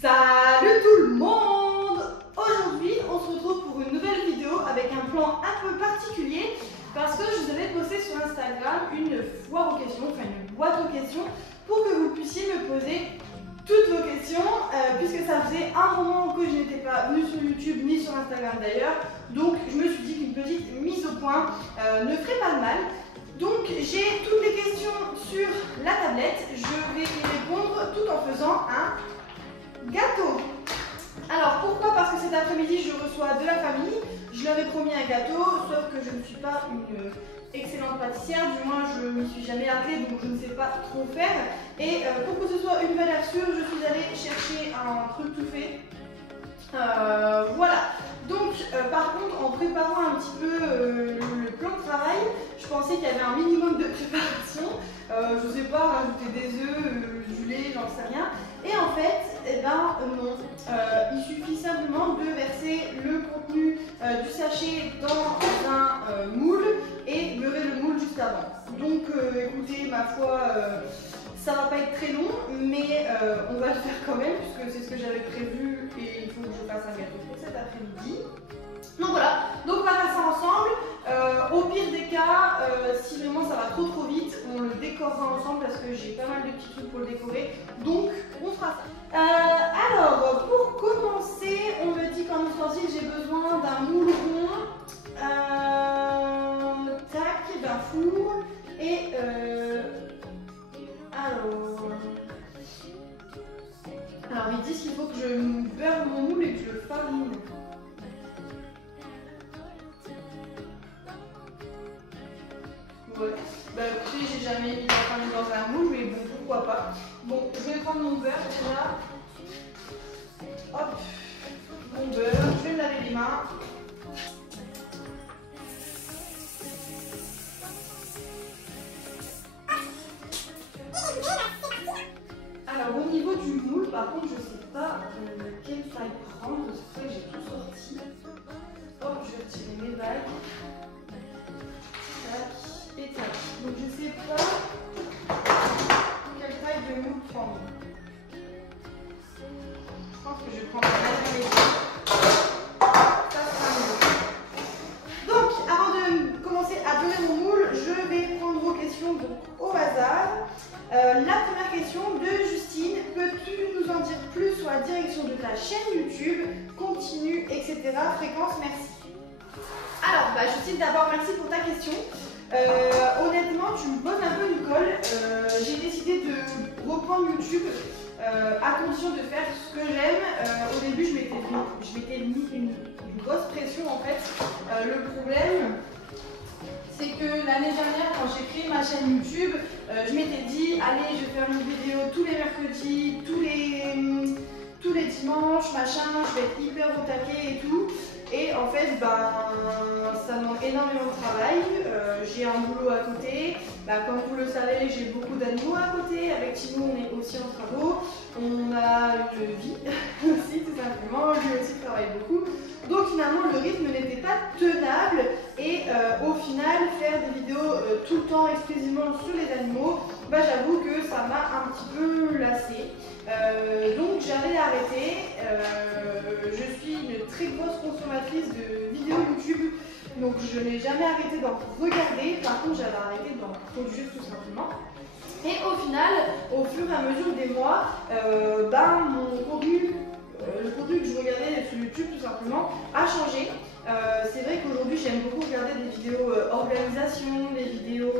Salut tout le monde! Aujourd'hui, on se retrouve pour une nouvelle vidéo avec un plan un peu particulier parce que je vous avais posté sur Instagram une foire aux questions, enfin une boîte aux questions pour que vous puissiez me poser toutes vos questions puisque ça faisait un moment que je n'étais pas venue sur YouTube ni sur Instagram d'ailleurs, donc je me suis dit qu'une petite mise au point ne ferait pas de mal. Donc j'ai toutes les questions sur la tablette, je vais y répondre tout en faisant un gâteau. Alors pourquoi? Parce que cet après-midi je reçois de la famille, je leur ai promis un gâteau, sauf que je ne suis pas une excellente pâtissière, du moins je ne m'y suis jamais attelée, donc je ne sais pas trop faire. Et pour que ce soit une valeur sûre, je suis allée chercher un truc tout fait. Voilà. Donc par contre, en préparant un petit peu le plan de travail, je pensais qu'il y avait un minimum de préparation. Je ne sais pas, rajouter des œufs, du lait, j'en sais rien. Et en fait, eh ben non. Il suffit simplement de verser le contenu du sachet dans un moule et beurrer le moule juste avant. Donc écoutez, ma foi, ça va pas être très long, mais on va le faire quand même puisque c'est ce que j'avais prévu et il faut que je fasse un gâteau pour cet après-midi. Donc voilà, donc on va faire ça ensemble. Au pire des cas, si vraiment ça va trop vite, on le décorera ensemble parce que j'ai pas mal de petits trucs pour le décorer. Donc on fera ça. Alors pour commencer, on me dit qu'en ustensile j'ai besoin d'un moule rond, tac, d'un four et alors ils disent qu'il faut que je beurre mon moule et que je le farine. Ouais. Bah écoutez, j'ai jamais mis la farine dans un moule, mais bon, pourquoi pas. Bon, je vais prendre mon beurre déjà. Hop, mon beurre, je vais me laver les mains. Alors au niveau du moule, par contre, je sais pas quelle taille prendre, c'est pour ça que j'ai tout sorti. Hop, je vais retirer mes bagues. Tac. Et tac. Donc je sais pas quelle taille de moule prendre. Je pense que je vais prendre la taille de ça sera mieux. Donc avant de commencer à beurrer mon moule, je vais prendre vos questions donc, au hasard. La première question de Justine, peux-tu nous en dire plus sur la direction de ta chaîne YouTube, contenu, etc. Fréquence, merci. Alors Justine, d'abord merci pour ta question. Honnêtement, tu me poses un peu une colle. J'ai décidé de reprendre YouTube à condition de faire ce que j'aime. Au début, je m'étais mis une grosse pression en fait. Le problème, c'est que l'année dernière, quand j'ai créé ma chaîne YouTube, je m'étais dit, allez, je vais faire une vidéo tous les mercredis, tous les dimanches, machin, je vais être hyper au taquet et tout. Et en fait, ça demande énormément de travail. J'ai un boulot à côté. Comme vous le savez, j'ai beaucoup d'animaux à côté. Avec Timo, on est aussi en travaux. On a une vie aussi, tout simplement. Lui aussi travaille beaucoup. Donc finalement, le rythme n'était pas tenable. Et au final, faire des vidéos tout le temps exclusivement sur les animaux, j'avoue que ça m'a un petit peu lassée. Donc j'avais arrêté. Je suis une très grosse consommatrice de vidéos YouTube, donc je n'ai jamais arrêté d'en regarder. Par contre, j'avais arrêté d'en produire tout simplement. Et au final, au fur et à mesure des mois, mon contenu, le contenu que je regardais sur YouTube tout simplement a changé. C'est vrai qu'aujourd'hui j'aime beaucoup regarder des vidéos organisation, des vidéos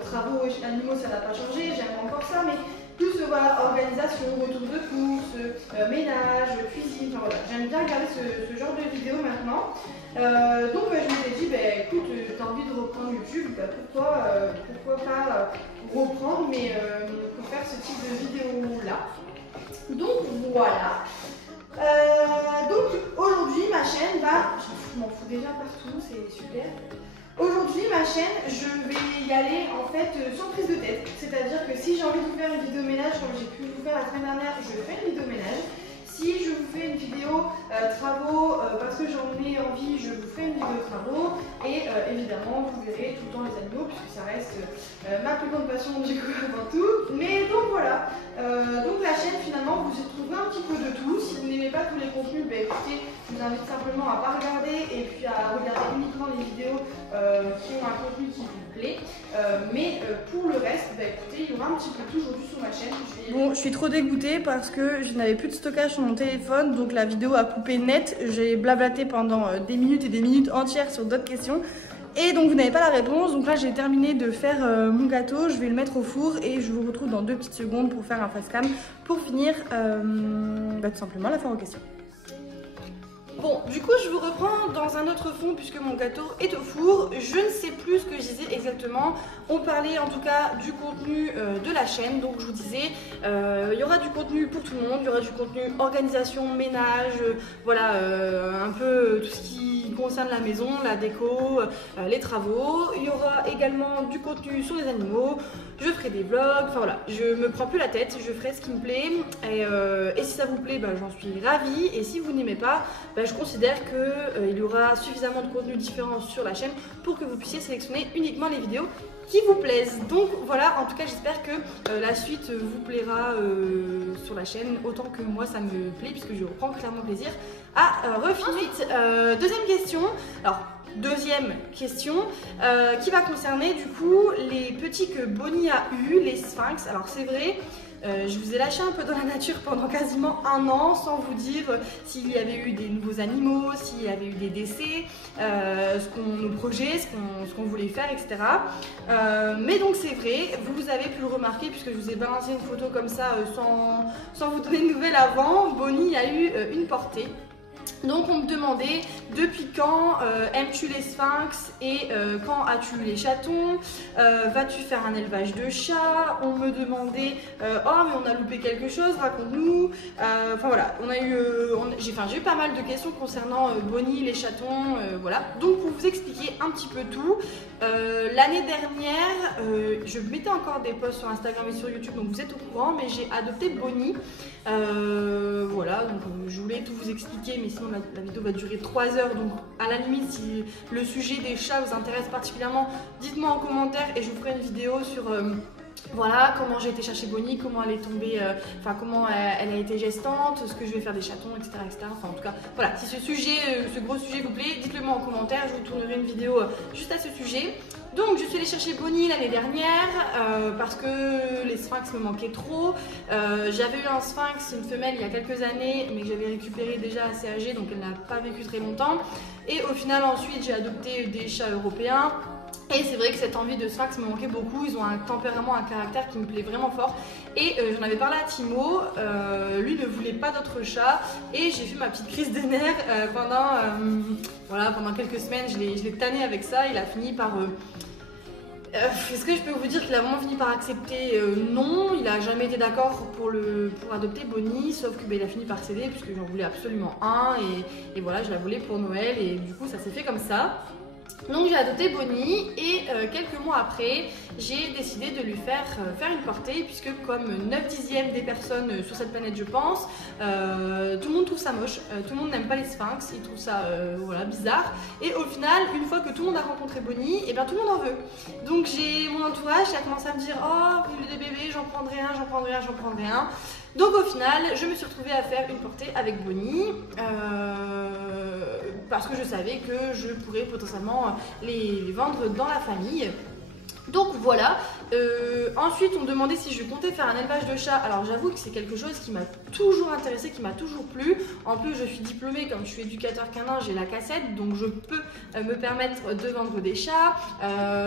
travaux et animaux, ça n'a pas changé, j'aime encore ça, mais plus organisation, retour de course, ménage, cuisine, enfin voilà, j'aime bien regarder ce genre de vidéos maintenant. Donc je me suis dit, écoute, t'as envie de reprendre YouTube, pourquoi pas reprendre, mais pour faire ce type de vidéo là. Donc voilà. Donc aujourd'hui ma chaîne je m'en fous déjà partout, c'est super. Aujourd'hui ma chaîne, je vais y aller en fait sans prise de tête. C'est-à-dire que si j'ai envie de vous faire une vidéo ménage comme j'ai pu vous faire la semaine dernière, je fais une vidéo ménage. si je vous fais une vidéo travaux parce que j'en ai envie, je vous ferai une vidéo travaux et évidemment vous verrez tout le temps les animaux puisque ça reste ma plus grande passion du coup avant tout. Mais donc voilà, donc la chaîne finalement vous y retrouvez un petit peu de tout. Si vous n'aimez pas tous les contenus, bah, écoutez, je vous invite simplement à ne pas regarder et puis à regarder uniquement les vidéos qui ont un contenu qui vous plaît. Mais pour le reste, bah, écoutez, il y aura un petit peu tout aujourd'hui sur ma chaîne. Bon, je suis trop dégoûtée parce que je n'avais plus de stockage sur mon téléphone, donc la vidéo a coupé net. J'ai blablaté pendant des minutes et des minutes entières sur d'autres questions. Et donc vous n'avez pas la réponse, donc là j'ai terminé de faire mon gâteau, je vais le mettre au four et je vous retrouve dans 2 petites secondes pour faire un face cam pour finir tout simplement la fin aux questions. Bon, du coup, je vous reprends dans un autre fond puisque mon gâteau est au four. Je ne sais plus ce que je disais exactement. On parlait en tout cas du contenu de la chaîne. Donc, je vous disais, il y aura du contenu pour tout le monde. Il y aura du contenu organisation, ménage, voilà, un peu tout ce qui concerne la maison, la déco, les travaux. Il y aura également du contenu sur les animaux. Je ferai des vlogs. Enfin voilà, je me prends plus la tête. Je ferai ce qui me plaît. Et si ça vous plaît, bah, j'en suis ravie. Et si vous n'aimez pas, bah, je considère qu'il y aura suffisamment de contenu différent sur la chaîne pour que vous puissiez sélectionner uniquement les vidéos qui vous plaisent. Donc voilà, en tout cas j'espère que la suite vous plaira sur la chaîne autant que moi ça me plaît puisque je reprends clairement plaisir à refilmer. Deuxième question, alors deuxième question qui va concerner du coup les petits que Bonnie a eu, les sphinx. Alors c'est vrai, je vous ai lâché un peu dans la nature pendant quasiment 1 an sans vous dire s'il y avait eu des nouveaux animaux, s'il y avait eu des décès, nos projets, ce qu'on voulait faire, etc. Mais donc c'est vrai, vous avez pu le remarquer puisque je vous ai balancé une photo comme ça sans vous donner de nouvelles avant. Bonnie a eu une portée. Donc on me demandait depuis quand aimes-tu les sphinx et quand as-tu les chatons, vas-tu faire un élevage de chats. On me demandait oh mais on a loupé quelque chose, raconte-nous. Enfin voilà, j'ai eu pas mal de questions concernant Bonnie, les chatons, voilà. Donc pour vous expliquer un petit peu tout, l'année dernière je mettais encore des posts sur Instagram et sur YouTube, donc vous êtes au courant, mais j'ai adopté Bonnie. Voilà, donc je voulais tout vous expliquer, mais sinon la vidéo va durer 3 heures, donc à la limite si le sujet des chats vous intéresse particulièrement, dites-moi en commentaire et je vous ferai une vidéo sur voilà comment j'ai été chercher Bonnie, comment elle est tombée, enfin comment elle a été gestante, ce que je vais faire des chatons, etc., etc. Enfin en tout cas voilà, si ce gros sujet vous plaît, dites-le moi en commentaire, je vous tournerai une vidéo juste à ce sujet. Donc je suis allée chercher Bonnie l'année dernière parce que les sphinx me manquaient trop. J'avais eu un sphinx, une femelle il y a quelques années, mais que j'avais récupéré déjà assez âgée, donc elle n'a pas vécu très longtemps. Et au final ensuite j'ai adopté des chats européens. Et c'est vrai que cette envie de sphinx me manquait beaucoup, ils ont un tempérament, un caractère qui me plaît vraiment fort. Et j'en avais parlé à Timo, lui ne voulait pas d'autres chats et j'ai fait ma petite crise des nerfs pendant quelques semaines, je l'ai tanné avec ça, il a fini par... Est-ce que je peux vous dire qu'il a vraiment fini par accepter? Non, il n'a jamais été d'accord pour adopter Bonnie, sauf que il a fini par céder puisque j'en voulais absolument un et voilà, je la voulais pour Noël et du coup ça s'est fait comme ça. Donc j'ai adopté Bonnie et quelques mois après j'ai décidé de lui faire une portée puisque comme 9/10 des personnes sur cette planète je pense, tout le monde trouve ça moche, tout le monde n'aime pas les sphinx, ils trouvent ça voilà, bizarre et au final une fois que tout le monde a rencontré Bonnie, et bien tout le monde en veut. Donc j'ai mon entourage qui a commencé à me dire oh des bébés j'en prendrai un, j'en prendrai un, j'en prendrai un. Donc au final je me suis retrouvée à faire une portée avec Bonnie parce que je savais que je pourrais potentiellement les vendre dans la famille. Donc voilà, ensuite on me demandait si je comptais faire un élevage de chats. Alors j'avoue que c'est quelque chose qui m'a toujours intéressé, qui m'a toujours plu. En plus je suis diplômée, comme je suis éducateur canin, j'ai la cassette, donc je peux me permettre de vendre des chats.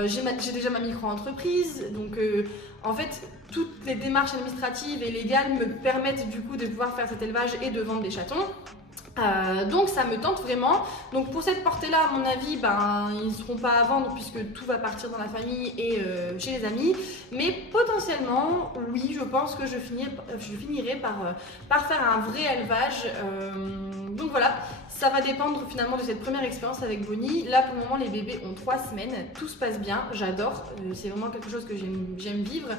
J'ai déjà ma micro-entreprise, donc en fait toutes les démarches administratives et légales me permettent du coup de pouvoir faire cet élevage et de vendre des chatons. Donc ça me tente vraiment. Donc pour cette portée là à mon avis ils ne seront pas à vendre puisque tout va partir dans la famille et chez les amis, mais potentiellement oui je pense que je finirai par faire un vrai élevage donc voilà, ça va dépendre finalement de cette première expérience avec Bonnie. Là pour le moment les bébés ont 3 semaines, tout se passe bien, j'adore, c'est vraiment quelque chose que j'aime vivre.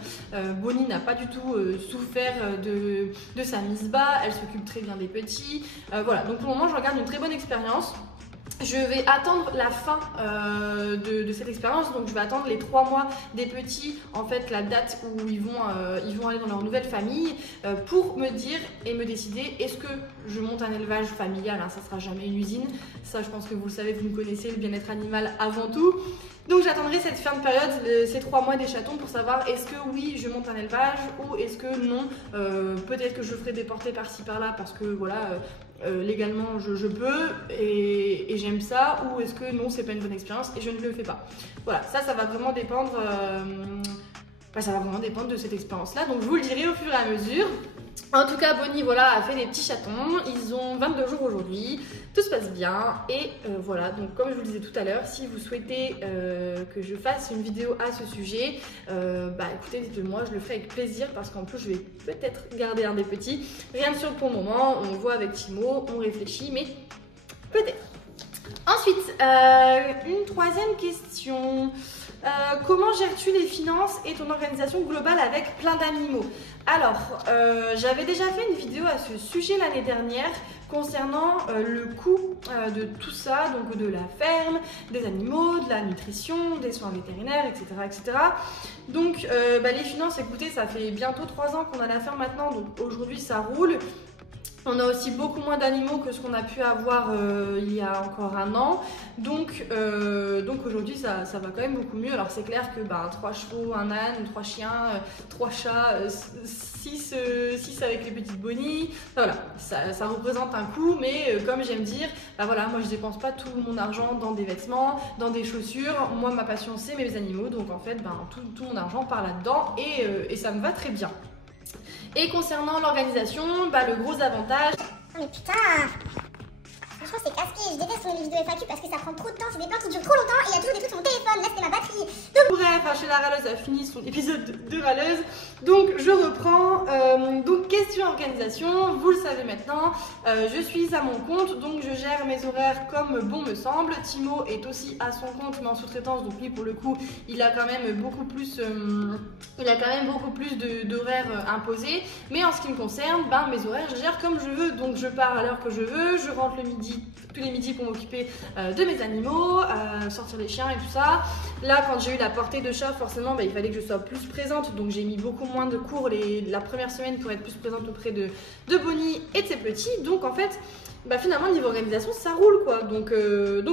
Bonnie n'a pas du tout souffert de sa mise bas, elle s'occupe très bien des petits, voilà, donc pour le moment je regarde une très bonne expérience. Je vais attendre la fin de cette expérience, donc je vais attendre les 3 mois des petits, en fait la date où ils vont aller dans leur nouvelle famille pour me dire et me décider est-ce que je monte un élevage familial, hein, ça sera jamais une usine, ça je pense que vous le savez, vous me connaissez, le bien-être animal avant tout. Donc j'attendrai cette fin de période, ces 3 mois des chatons pour savoir est-ce que oui je monte un élevage ou est-ce que non, peut-être que je ferai déporter par-ci par-là parce que voilà légalement je peux et j'aime ça, ou est-ce que non c'est pas une bonne expérience et je ne le fais pas. Voilà, ça va vraiment dépendre de cette expérience là, donc je vous le dirai au fur et à mesure. En tout cas Bonnie voilà a fait des petits chatons, ils ont 22 jours aujourd'hui, tout se passe bien et voilà, donc comme je vous le disais tout à l'heure, si vous souhaitez que je fasse une vidéo à ce sujet, écoutez, dites-le moi, je le ferai avec plaisir parce qu'en plus je vais peut-être garder un des petits, rien de sûr pour le moment, on voit avec Timo, on réfléchit, mais peut-être. Ensuite, une troisième question. Comment gères-tu les finances et ton organisation globale avec plein d'animaux? Alors, j'avais déjà fait une vidéo à ce sujet l'année dernière concernant le coût de tout ça, donc de la ferme, des animaux, de la nutrition, des soins vétérinaires, etc. etc. Donc, les finances, écoutez, ça fait bientôt 3 ans qu'on a la ferme maintenant, donc aujourd'hui ça roule. On a aussi beaucoup moins d'animaux que ce qu'on a pu avoir il y a encore un an. Donc aujourd'hui, ça va quand même beaucoup mieux. Alors c'est clair que 3 chevaux, un âne, 3 chiens, 3 chats, 6 avec les petites Bonnie. Voilà, ça représente un coût, mais comme j'aime dire, voilà, moi je dépense pas tout mon argent dans des vêtements, dans des chaussures. Moi ma passion c'est mes animaux, donc en fait tout mon argent part là-dedans et ça me va très bien. Et concernant l'organisation, le gros avantage... Mais putain, franchement c'est casqué, je déteste tourner les vidéos FAQ parce que ça prend trop de temps, c'est des plans qui durent trop longtemps et il y a toujours des trucs sur mon téléphone, là c'était ma batterie. Donc bref, chez la râleuse a fini son épisode de râleuse, donc je reprends. Donc question organisation, vous le savez maintenant, je suis à mon compte, donc je gère mes horaires comme bon me semble. Timo est aussi à son compte mais en sous-traitance, donc lui pour le coup il a quand même beaucoup plus d'horaires imposés, mais en ce qui me concerne, mes horaires je gère comme je veux, donc je pars à l'heure que je veux, je rentre le midi, tous les midis pour m'occuper de mes animaux, sortir les chiens et tout ça. Là quand j'ai eu la portée de chat, forcément il fallait que je sois plus présente, donc j'ai mis beaucoup moins de cours la première semaine pour être plus présente auprès de Bonnie et de ses petits, donc en fait finalement niveau organisation ça roule quoi, donc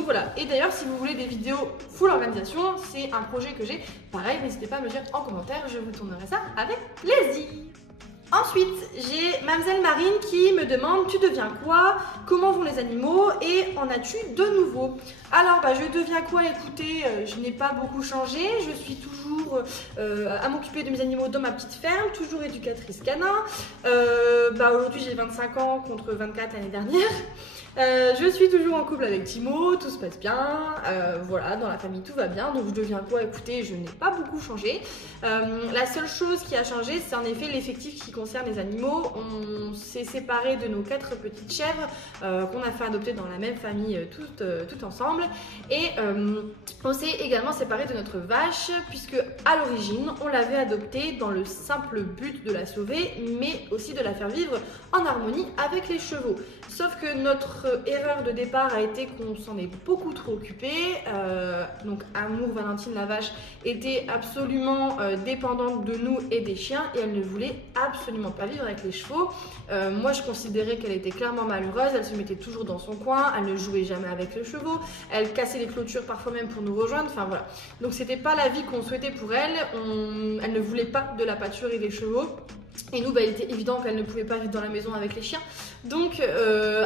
voilà. Et d'ailleurs si vous voulez des vidéos full organisation, c'est un projet que j'ai, pareil n'hésitez pas à me dire en commentaire, je vous tournerai ça avec plaisir. Ensuite, j'ai Mademoiselle Marine qui me demande tu deviens quoi? Comment vont les animaux? Et en as-tu de nouveau? Alors, je deviens quoi? Écoutez, je n'ai pas beaucoup changé. Je suis toujours à m'occuper de mes animaux dans ma petite ferme, toujours éducatrice canin. Aujourd'hui, j'ai 25 ans contre 24 l'année dernière. Je suis toujours en couple avec Timo, tout se passe bien, voilà, dans la famille tout va bien, donc je deviens quoi? Écoutez, je n'ai pas beaucoup changé. La seule chose qui a changé, c'est en effet l'effectif qui concerne les animaux. On s'est séparés de nos 4 petites chèvres qu'on a fait adopter dans la même famille toutes ensemble, et on s'est également séparés de notre vache, puisque à l'origine on l'avait adoptée dans le simple but de la sauver, mais aussi de la faire vivre en harmonie avec les chevaux. Sauf que notre erreur de départ a été qu'on s'en est beaucoup trop occupé. Donc Amour, Valentine la vache, était absolument dépendante de nous et des chiens, et elle ne voulait absolument pas vivre avec les chevaux. Moi je considérais qu'elle était clairement malheureuse, elle se mettait toujours dans son coin, elle ne jouait jamais avec les chevaux, elle cassait les clôtures parfois même pour nous rejoindre, enfin voilà. Donc c'était pas la vie qu'on souhaitait pour elle, elle ne voulait pas de la pâture et des chevaux. Et nous, il était évident qu'elle ne pouvait pas vivre dans la maison avec les chiens. Donc,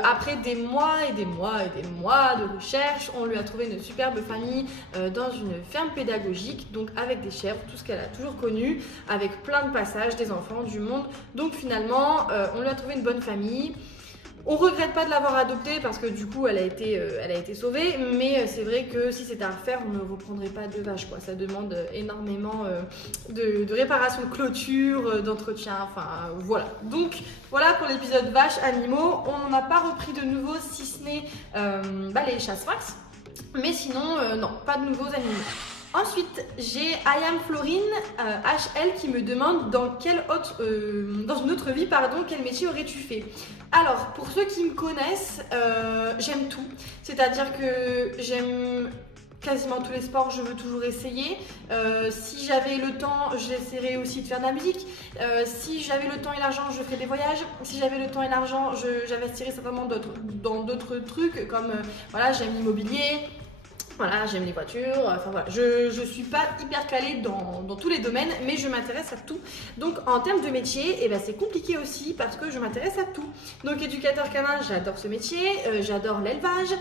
après des mois et des mois et des mois de recherche, on lui a trouvé une superbe famille dans une ferme pédagogique, donc avec des chèvres, tout ce qu'elle a toujours connu, avec plein de passages, des enfants, du monde. Donc finalement, on lui a trouvé une bonne famille. On regrette pas de l'avoir adoptée parce que du coup elle a été sauvée, mais c'est vrai que si c'était à refaire, on ne reprendrait pas de vache quoi. Ça demande énormément de réparation de clôture, d'entretien, enfin voilà. Donc voilà pour l'épisode vaches animaux. On n'en a pas repris de nouveau si ce n'est les chasse-fax, mais sinon non, pas de nouveaux animaux. Ensuite, j'ai I am Florine HL qui me demande dans une autre vie, quel métier aurais-tu fait? Alors, pour ceux qui me connaissent, j'aime tout. C'est-à-dire que j'aime quasiment tous les sports, je veux toujours essayer. Si j'avais le temps, j'essaierais aussi de faire de la musique. Si j'avais le temps et l'argent, je ferais des voyages. Si j'avais le temps et l'argent, j'investirais certainement dans d'autres trucs comme voilà, j'aime l'immobilier. Voilà, j'aime les voitures, enfin voilà, je suis pas hyper calée dans tous les domaines, mais je m'intéresse à tout. Donc en termes de métier, eh ben, c'est compliqué aussi parce que je m'intéresse à tout. Donc éducateur canin, j'adore ce métier, j'adore l'élevage,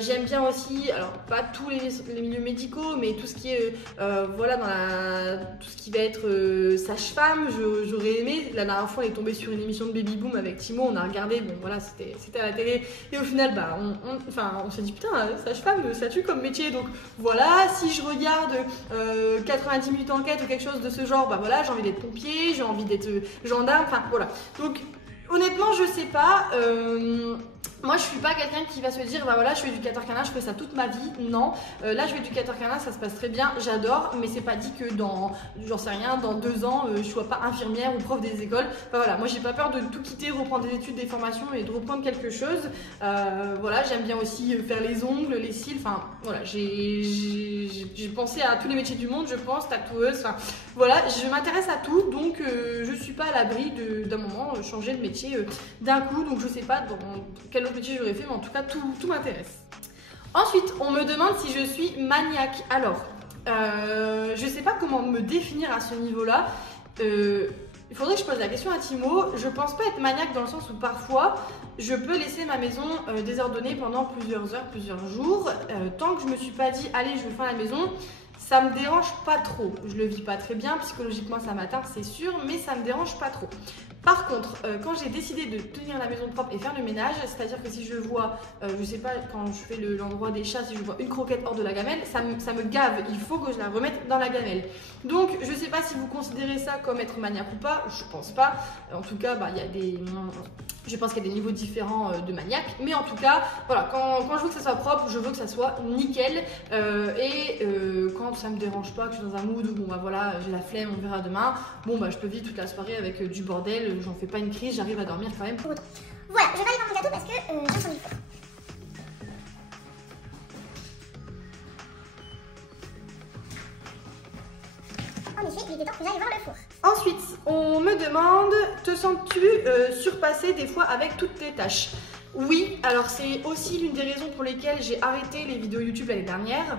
j'aime bien aussi, alors pas tous les milieux médicaux, mais tout ce qui est, voilà, tout ce qui va être sage-femme, j'aurais aimé. La dernière fois, on est tombé sur une émission de Baby Boom avec Timo, on a regardé, bon voilà, c'était à la télé, et au final, bah, on s'est dit putain, sage-femme, ça tue comme métier, donc voilà, si je regarde 90 minutes enquête ou quelque chose de ce genre, bah voilà, j'ai envie d'être pompier, j'ai envie d'être gendarme, enfin voilà. Donc honnêtement, je sais pas. Moi, je suis pas quelqu'un qui va se dire, bah voilà, je suis éducateur canin, je fais ça toute ma vie. Non, là, je suis éducateur canin, ça se passe très bien, j'adore, mais c'est pas dit que j'en sais rien, dans 2 ans, je sois pas infirmière ou prof des écoles. Enfin voilà, moi, j'ai pas peur de tout quitter, reprendre des études, des formations et de reprendre quelque chose. Voilà, j'aime bien aussi faire les ongles, les cils, enfin voilà, j'ai pensé à tous les métiers du monde, je pense, tatoueuse, enfin voilà, je m'intéresse à tout, donc je suis pas à l'abri d'un moment changer de métier d'un coup, donc je sais pas dans quel autre métier j'aurais fait, mais en tout cas tout m'intéresse. Ensuite, on me demande si je suis maniaque. Alors, je sais pas comment me définir à ce niveau-là. Il faudrait que je pose la question à Timo. Je pense pas être maniaque dans le sens où parfois je peux laisser ma maison désordonnée pendant plusieurs heures, plusieurs jours, tant que je me suis pas dit allez, je vais faire la maison. Ça me dérange pas trop. Je le vis pas très bien, psychologiquement ça m'atteint, c'est sûr, mais ça me dérange pas trop. Par contre, quand j'ai décidé de tenir la maison propre et faire le ménage, c'est-à-dire que si je vois, je sais pas, quand je fais l'endroit des chats, si je vois une croquette hors de la gamelle, ça me gave, il faut que je la remette dans la gamelle. Donc, je sais pas si vous considérez ça comme être maniaque ou pas, je pense pas. En tout cas, bah, je pense qu'il y a des niveaux différents de maniaque, mais en tout cas, voilà, quand je veux que ça soit propre, je veux que ça soit nickel, quand ça me dérange pas, que je suis dans un mood où bon bah voilà, j'ai la flemme, on verra demain, bon bah je peux vivre toute la soirée avec du bordel, j'en fais pas une crise, j'arrive à dormir quand même. Voilà, je vais aller dans mon gâteau parce que j'ai son livre. En effet, il était temps que j'aille voir le four. Ensuite, on me demande, te sens-tu surpassé des fois avec toutes tes tâches? Oui, alors c'est aussi l'une des raisons pour lesquelles j'ai arrêté les vidéos YouTube l'année dernière.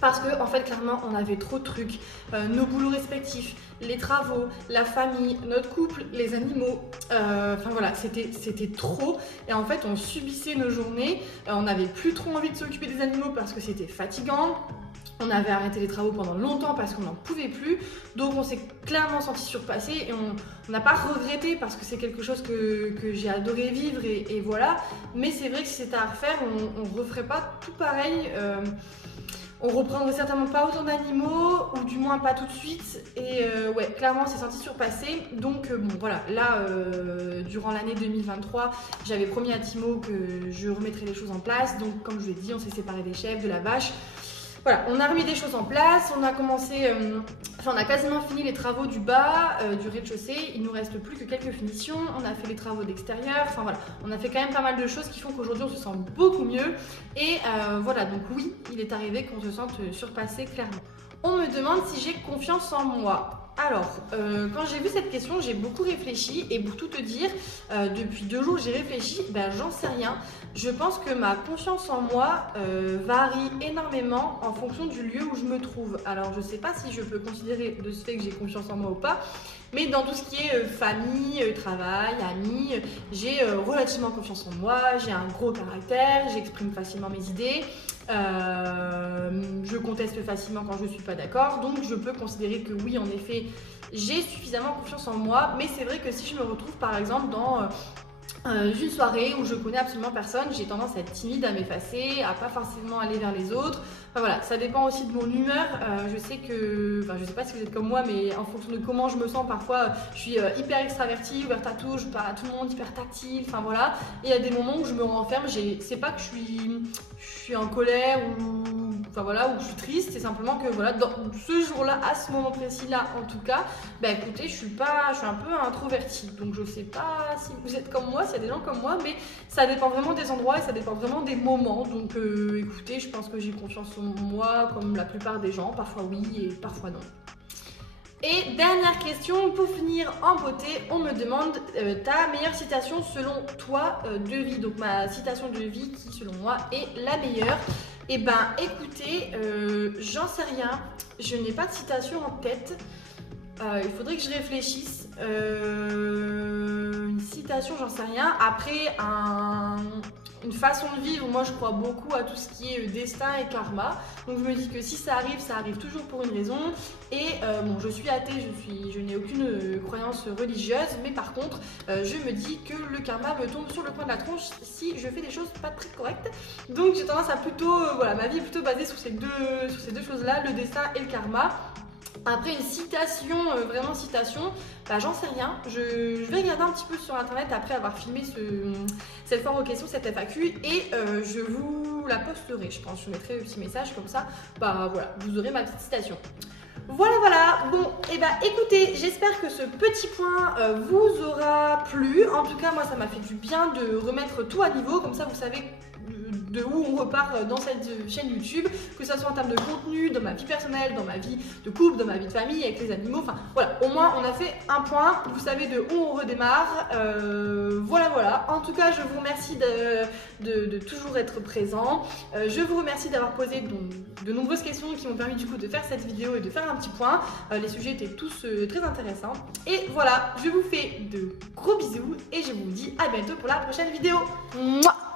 Parce que en fait clairement on avait trop de trucs, nos boulots respectifs, les travaux, la famille, notre couple, les animaux, enfin voilà, c'était trop et en fait on subissait nos journées, on n'avait plus trop envie de s'occuper des animaux parce que c'était fatigant. On avait arrêté les travaux pendant longtemps parce qu'on n'en pouvait plus, donc on s'est clairement senti surpassé et on n'a pas regretté parce que c'est quelque chose que j'ai adoré vivre et voilà. Mais c'est vrai que si c'était à refaire, on referait pas tout pareil. On reprendrait certainement pas autant d'animaux, ou du moins pas tout de suite. Et ouais, clairement, on s'est senti surpassé. Donc bon, voilà, là, durant l'année 2023, j'avais promis à Timo que je remettrais les choses en place. Donc comme je vous l'ai dit, on s'est séparé des chèvres, de la vache. Voilà, on a remis des choses en place, on a commencé, on a quasiment fini les travaux du bas, du rez-de-chaussée, il nous reste plus que quelques finitions, on a fait les travaux d'extérieur, enfin voilà, on a fait quand même pas mal de choses qui font qu'aujourd'hui on se sent beaucoup mieux et voilà, donc oui, il est arrivé qu'on se sente surpassé clairement. On me demande si j'ai confiance en moi. Alors, quand j'ai vu cette question, j'ai beaucoup réfléchi et pour tout te dire, depuis 2 jours j'ai réfléchi, ben j'en sais rien. Je pense que ma confiance en moi varie énormément en fonction du lieu où je me trouve. Alors, je sais pas si je peux considérer de ce fait que j'ai confiance en moi ou pas, mais dans tout ce qui est famille, travail, amis, j'ai relativement confiance en moi, j'ai un gros caractère, j'exprime facilement mes idées. Je conteste facilement quand je ne suis pas d'accord, donc je peux considérer que oui, en effet, j'ai suffisamment confiance en moi, mais c'est vrai que si je me retrouve par exemple dans d'une soirée où je connais absolument personne, j'ai tendance à être timide, à m'effacer, à pas forcément aller vers les autres. Enfin voilà, ça dépend aussi de mon humeur. Je sais que, enfin je sais pas si vous êtes comme moi, mais en fonction de comment je me sens, parfois je suis hyper extravertie, ouverte à tout, je parle à tout le monde, hyper tactile, enfin voilà. Et il y a des moments où je me renferme, c'est pas que je suis en colère ou enfin voilà, où je suis triste, c'est simplement que voilà, dans ce jour-là, à ce moment précis-là en tout cas, bah écoutez, je suis un peu introvertie, donc je sais pas si vous êtes comme moi, s'il y a des gens comme moi, mais ça dépend vraiment des endroits et ça dépend vraiment des moments, donc écoutez, je pense que j'ai confiance en moi comme la plupart des gens, parfois oui et parfois non. Et dernière question, pour finir en beauté, on me demande ta meilleure citation selon toi de vie. Donc ma citation de vie qui selon moi est la meilleure. Et ben écoutez, j'en sais rien, je n'ai pas de citation en tête. Il faudrait que je réfléchisse. Une citation, j'en sais rien. Après, une façon de vivre, moi je crois beaucoup à tout ce qui est destin et karma. Donc je me dis que si ça arrive toujours pour une raison. Et bon, je suis athée, je n'ai aucune croyance religieuse. Mais par contre, je me dis que le karma me tombe sur le coin de la tronche si je fais des choses pas très correctes. Donc j'ai tendance à plutôt, voilà, ma vie est plutôt basée sur ces deux choses-là, le destin et le karma. Après une citation, vraiment citation, bah j'en sais rien, je vais regarder un petit peu sur internet après avoir filmé cette foire aux questions, cette FAQ et je vous la posterai, je pense, je mettrai le petit message comme ça, bah voilà, vous aurez ma petite citation. Voilà, bon, et bah écoutez, j'espère que ce petit point vous aura plu, en tout cas moi ça m'a fait du bien de remettre tout à niveau, comme ça vous savez de où on repart dans cette chaîne YouTube, que ce soit en termes de contenu, dans ma vie personnelle, dans ma vie de couple, dans ma vie de famille, avec les animaux, enfin voilà, au moins on a fait un point, vous savez de où on redémarre, voilà, en tout cas je vous remercie de toujours être présent, je vous remercie d'avoir posé de nombreuses questions qui m'ont permis du coup de faire cette vidéo et de faire un petit point, les sujets étaient tous très intéressants, et voilà, je vous fais de gros bisous et je vous dis à bientôt pour la prochaine vidéo. Mouah.